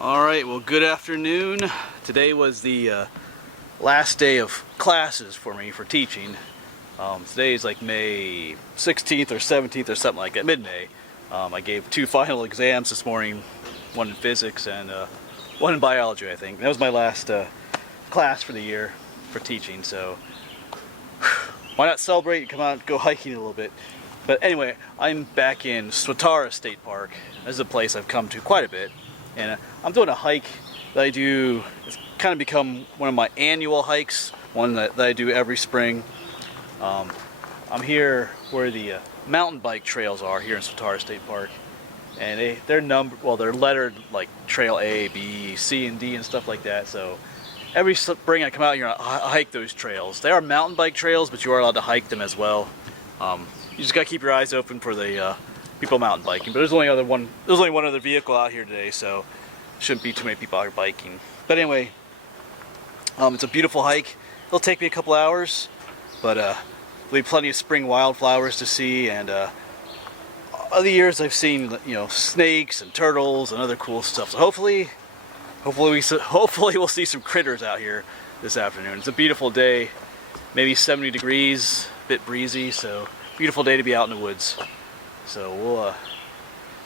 Alright, well, good afternoon. Today was the last day of classes for me for teaching. Today is like May 16th or 17th or something like that, mid-May. I gave 2 final exams this morning, one in physics and one in biology, I think. That was my last class for the year for teaching, so why not celebrate and come out and go hiking a little bit. But anyway, I'm back in Swatara State Park. This is a place I've come to quite a bit. And I'm doing a hike that I do. It's kind of become one of my annual hikes, one that I do every spring. I'm here where the mountain bike trails are here in Swatara State Park, and they're numbered. Well, they're lettered like Trail A, B, C, and D, and stuff like that. So every spring I come out here, I hike those trails. They are mountain bike trails, but you are allowed to hike them as well. You just gotta keep your eyes open for the people mountain biking, but there's only one other vehicle out here today, so shouldn't be too many people out here biking. But anyway, it's a beautiful hike. It'll take me a couple hours, but there'll be plenty of spring wildflowers to see, and other years I've seen, you know, snakes and turtles and other cool stuff. So hopefully we'll see some critters out here this afternoon. It's a beautiful day, maybe 70 degrees, a bit breezy, so beautiful day to be out in the woods. So we'll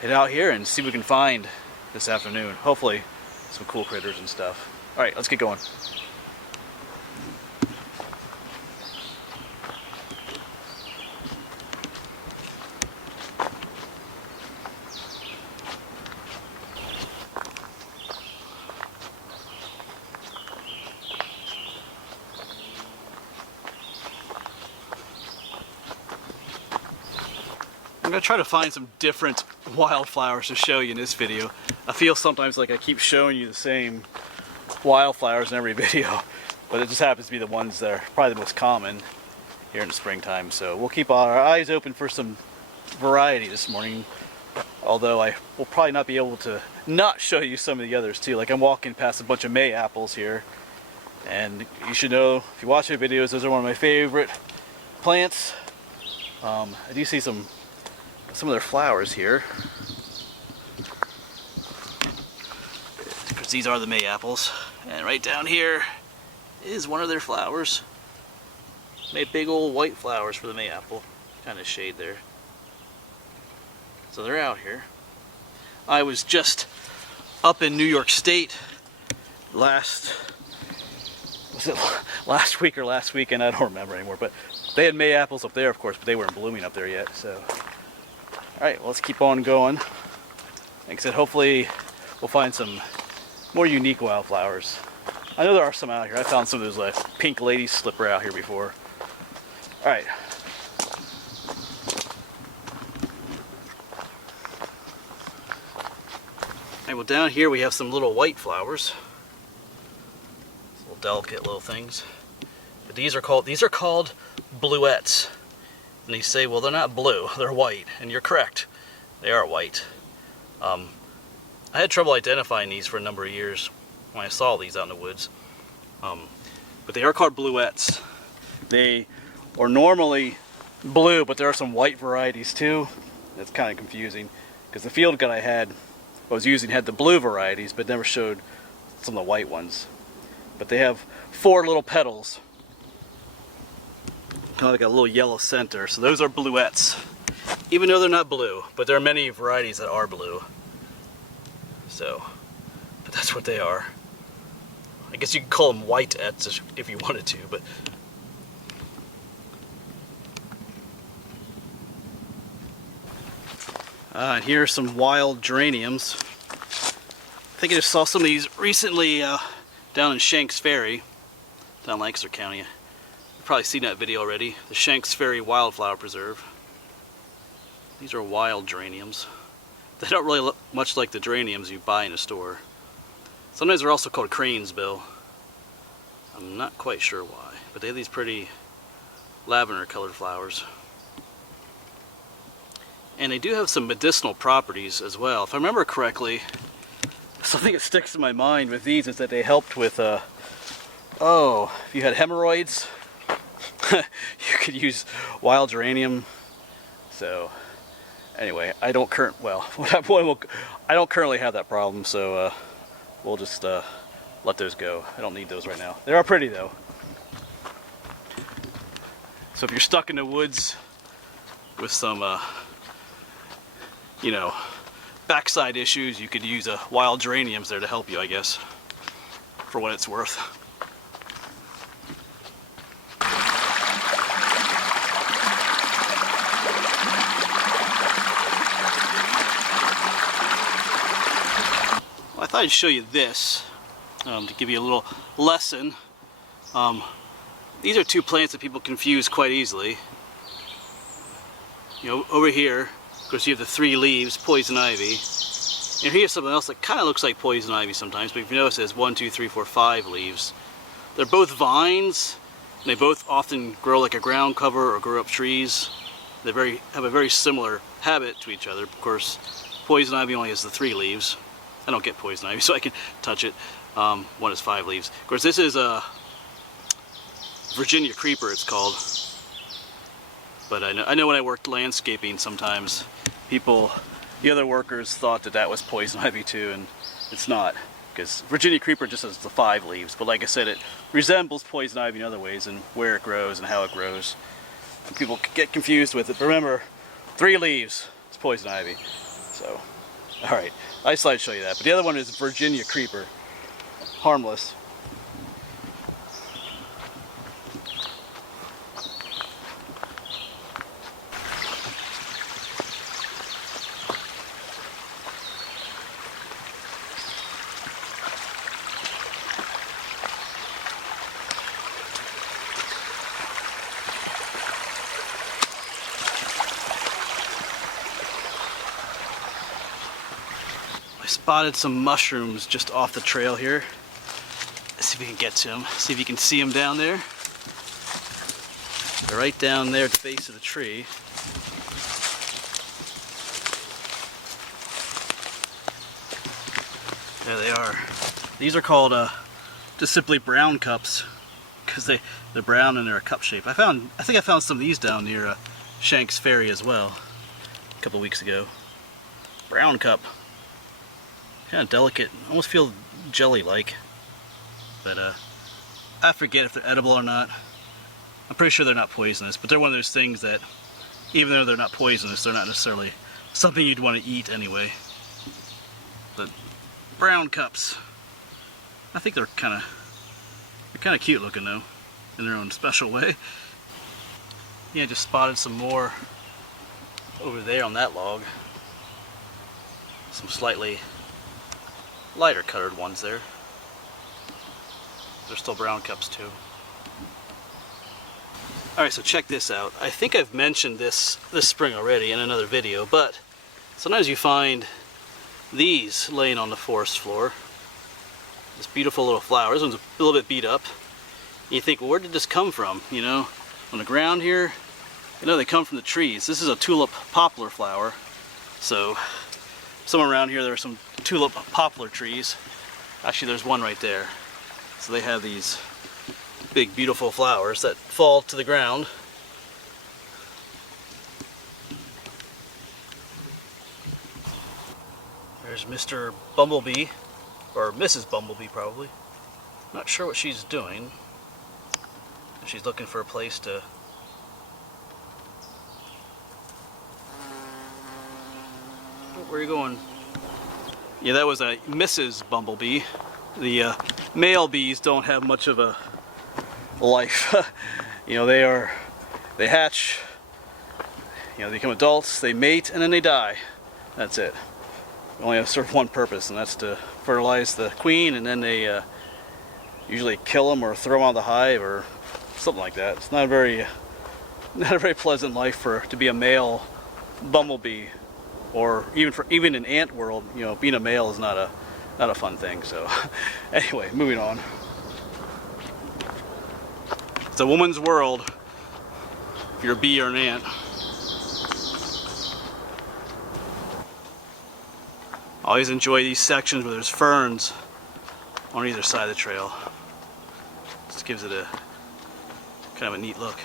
head out here and see what we can find this afternoon. Hopefully some cool critters and stuff. Alright, let's get going. I'm going to try to find some different wildflowers to show you in this video. I feel sometimes like I keep showing you the same wildflowers in every video, but it just happens to be the ones that are probably the most common here in the springtime. So we'll keep our eyes open for some variety this morning, although I will probably not be able to not show you some of the others too. Like I'm walking past a bunch of May apples here, and you should know, if you watch my videos, those are one of my favorite plants. I do see some of their flowers here. Because these are the May apples. And right down here is one of their flowers. Made big old white flowers for the May apple. Kind of shade there. So they're out here. I was just up in New York State last week or last weekend? I don't remember anymore. But they had May apples up there, of course, but they weren't blooming up there yet. So alright, well, let's keep on going. Like I said, hopefully we'll find some more unique wildflowers. I know there are some out here. I found some of those pink lady slipper out here before. Alright. Alright, well, down here we have some little white flowers. Little delicate little things. But these are called Bluetts. And you say, well, they're not blue, they're white. And you're correct, they are white. I had trouble identifying these for a number of years when I saw these out in the woods. But they are called Bluetts. They are normally blue, but there are some white varieties too. That's kind of confusing, because the field guide I was using had the blue varieties, but never showed some of the white ones. But they have 4 little petals, kind of like a little yellow center. So those are Bluetts, even though they're not blue, but there are many varieties that are blue. So, but that's what they are. I guess you could call them whiteettes if you wanted to, but and here are some wild geraniums. I think I just saw some of these recently down in Shanks Ferry, down in Lancaster County. You've probably seen that video already. The Shanks Ferry Wildflower Preserve. These are wild geraniums. They don't really look much like the geraniums you buy in a store. Sometimes they're also called cranesbill. I'm not quite sure why, but they have these pretty lavender colored flowers. And they do have some medicinal properties as well. If I remember correctly, something that sticks in my mind with these is that they helped with, if you had hemorrhoids, you could use wild geranium. So anyway, I don't currently have that problem, so we'll just let those go. I don't need those right now. They are pretty though. So if you're stuck in the woods with some, you know, backside issues, you could use wild geraniums there to help you, I guess, for what it's worth. Well, I thought I'd show you this to give you a little lesson. These are two plants that people confuse quite easily. You know, over here, of course, you have the 3 leaves, poison ivy. And here's something else that kind of looks like poison ivy sometimes, but if you notice, it has 1, 2, 3, 4, 5 leaves. They're both vines, and they both often grow like a ground cover or grow up trees. They have a very similar habit to each other. Of course, poison ivy only has the 3 leaves. I don't get poison ivy, so I can touch it. One has 5 leaves. Of course, this is a Virginia creeper, it's called. But I know when I worked landscaping, sometimes the other workers thought that was poison ivy too, and it's not, because Virginia creeper just has the 5 leaves. But like I said, it resembles poison ivy in other ways, and where it grows and how it grows. And people get confused with it. But remember, 3 leaves, it's poison ivy. So, all right, I just thought I'd show you that. But the other one is Virginia creeper, harmless. I spotted some mushrooms just off the trail here. Let's see if we can get to them. See if you can see them down there. They're right down there at the base of the tree. There they are. These are called just simply brown cups, because they're brown and they're a cup shape. I think I found some of these down near Shanks Ferry as well a couple weeks ago. Brown cup. Kind of delicate, almost feel jelly-like, but I forget if they're edible or not. I'm pretty sure they're not poisonous, but they're one of those things that, even though they're not poisonous, they're not necessarily something you'd want to eat anyway. But brown cups, I think they're kind of cute looking though, in their own special way. Yeah, just spotted some more over there on that log. Some slightly lighter colored ones there. They're still brown cups too. Alright, so check this out. I think I've mentioned this spring already in another video, but sometimes you find these laying on the forest floor. This beautiful little flower. This one's a little bit beat up. And you think, well, where did this come from? You know, on the ground here? You know, they come from the trees. This is a tulip poplar flower. So somewhere around here there are some tulip poplar trees. Actually, there's one right there. So they have these big beautiful flowers that fall to the ground. There's Mr. Bumblebee, or Mrs. Bumblebee probably. Not sure what she's doing. She's looking for a place to... Oh, where are you going? Yeah, that was a Mrs. Bumblebee. The male bees don't have much of a life. You know, they hatch, you know, they become adults, they mate, and then they die. That's it. They only have sort of one purpose, and that's to fertilize the queen, and then they usually kill them or throw them out of the hive or something like that. It's not a very pleasant life to be a male bumblebee. Or even in ant world, you know, being a male is not a fun thing. So, anyway, moving on. It's a woman's world if you're a bee or an ant. I always enjoy these sections where there's ferns on either side of the trail. Just gives it a kind of a neat look.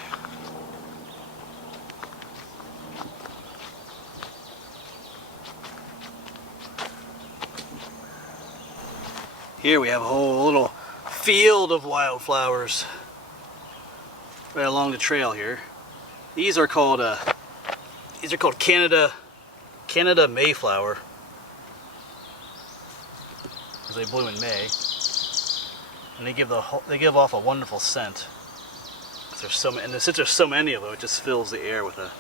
Here we have a whole little field of wildflowers right along the trail here. These are called Canada Mayflower, because they bloom in May, and they give off a wonderful scent. There's so many, and since there's so many of them, it just fills the air with a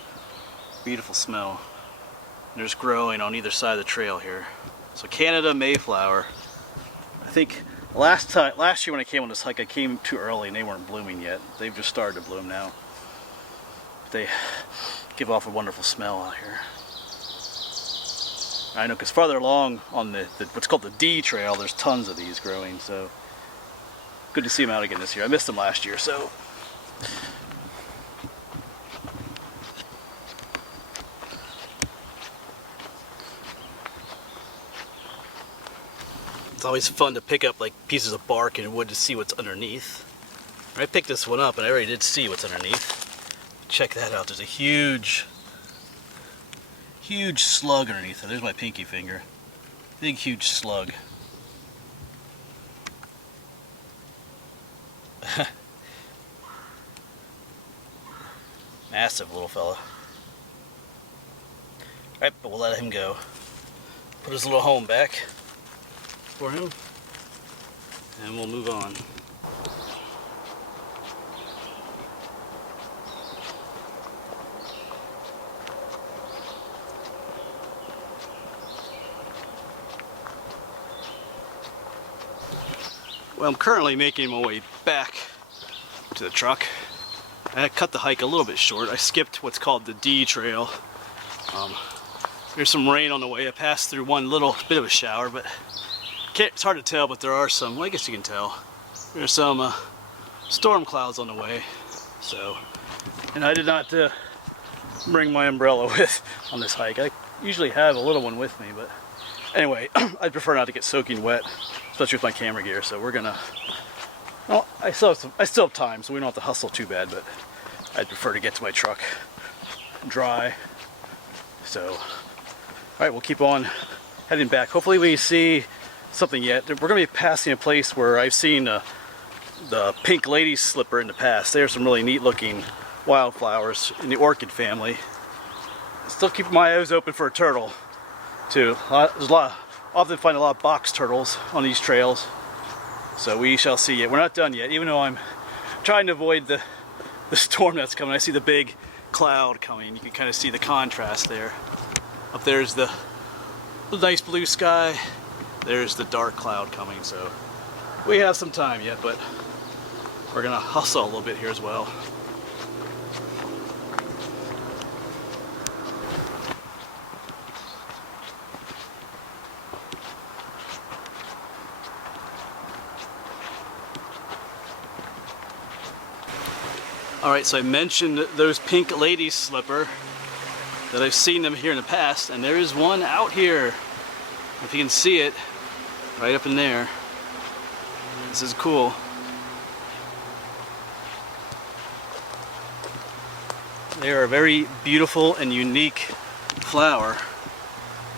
beautiful smell. And there's growing on either side of the trail here. So Canada Mayflower. I think last year when I came on this hike, I came too early and they weren't blooming yet. They've just started to bloom now. But they give off a wonderful smell out here. I know, because farther along on the what's called the D trail, there's tons of these growing. So good to see them out again this year. I missed them last year, so. It's always fun to pick up like pieces of bark and wood to see what's underneath. I picked this one up and I already did see what's underneath. Check that out. There's a huge slug underneath it. There's my pinky finger. Big, huge slug. Massive little fella. Alright, but we'll let him go. Put his little home back for him, and we'll move on. Well, I'm currently making my way back to the truck. I cut the hike a little bit short. I skipped what's called the D trail. There's some rain on the way. I passed through one little bit of a shower, but it's hard to tell, but there are some, well, I guess you can tell. There's some storm clouds on the way. So, and I did not bring my umbrella with on this hike. I usually have a little one with me, but anyway, I'd prefer not to get soaking wet, especially with my camera gear. So we're gonna, well, I still have time, so we don't have to hustle too bad, but I'd prefer to get to my truck dry. So, all right, we'll keep on heading back. Hopefully we see something yet. We're going to be passing a place where I've seen the pink lady slipper in the past. There's some really neat looking wildflowers in the orchid family. Still keeping my eyes open for a turtle too. Often find a lot of box turtles on these trails. So we shall see it. We're not done yet, even though I'm trying to avoid the storm that's coming. I see the big cloud coming. You can kind of see the contrast there. Up there's the nice blue sky. There's the dark cloud coming, so we have some time yet, but we're gonna hustle a little bit here as well. Alright, so I mentioned those pink lady slipper, that I've seen them here in the past, and there is one out here. If you can see it, right up in there. This is cool. They are a very beautiful and unique flower.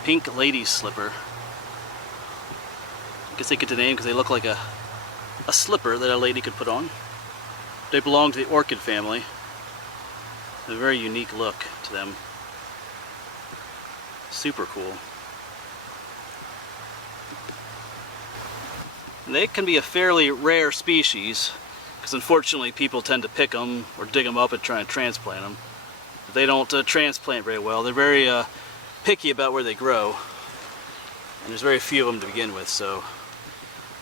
Pink lady slipper. I guess they get the name because they look like a slipper that a lady could put on. They belong to the orchid family. A very unique look to them. Super cool. They can be a fairly rare species because unfortunately people tend to pick them or dig them up and try and transplant them. But they don't transplant very well. They're very picky about where they grow, and there's very few of them to begin with, so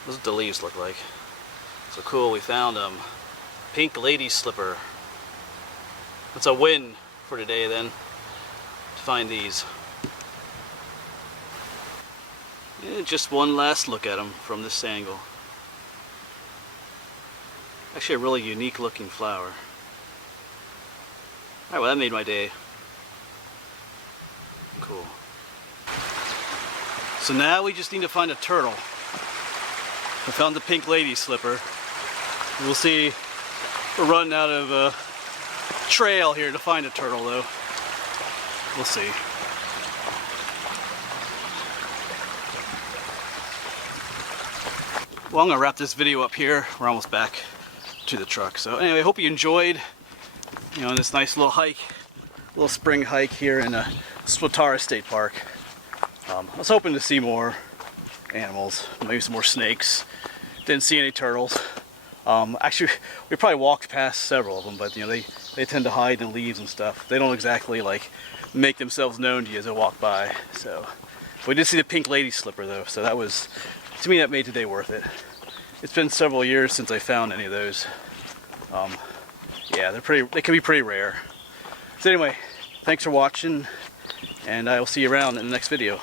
this is what the leaves look like. So cool, we found pink lady slipper. That's a win for today then, to find these. And just one last look at them from this angle. Actually a really unique looking flower. Alright, well that made my day. Cool. So now we just need to find a turtle. I found the pink lady slipper. We'll see, we're running out of trail here to find a turtle though. We'll see. Well, I'm gonna wrap this video up here. We're almost back to the truck. So anyway, I hope you enjoyed, this nice little hike, little spring hike here in Swatara State Park. I was hoping to see more animals, maybe some more snakes. Didn't see any turtles. Actually, we probably walked past several of them, but they tend to hide in leaves and stuff. They don't exactly like make themselves known to you as they walk by. So we did see the pink lady slipper though, so that was, to me, that made today worth it. It's been several years since I found any of those. Yeah, they can be pretty rare. So anyway, thanks for watching, and I will see you around in the next video.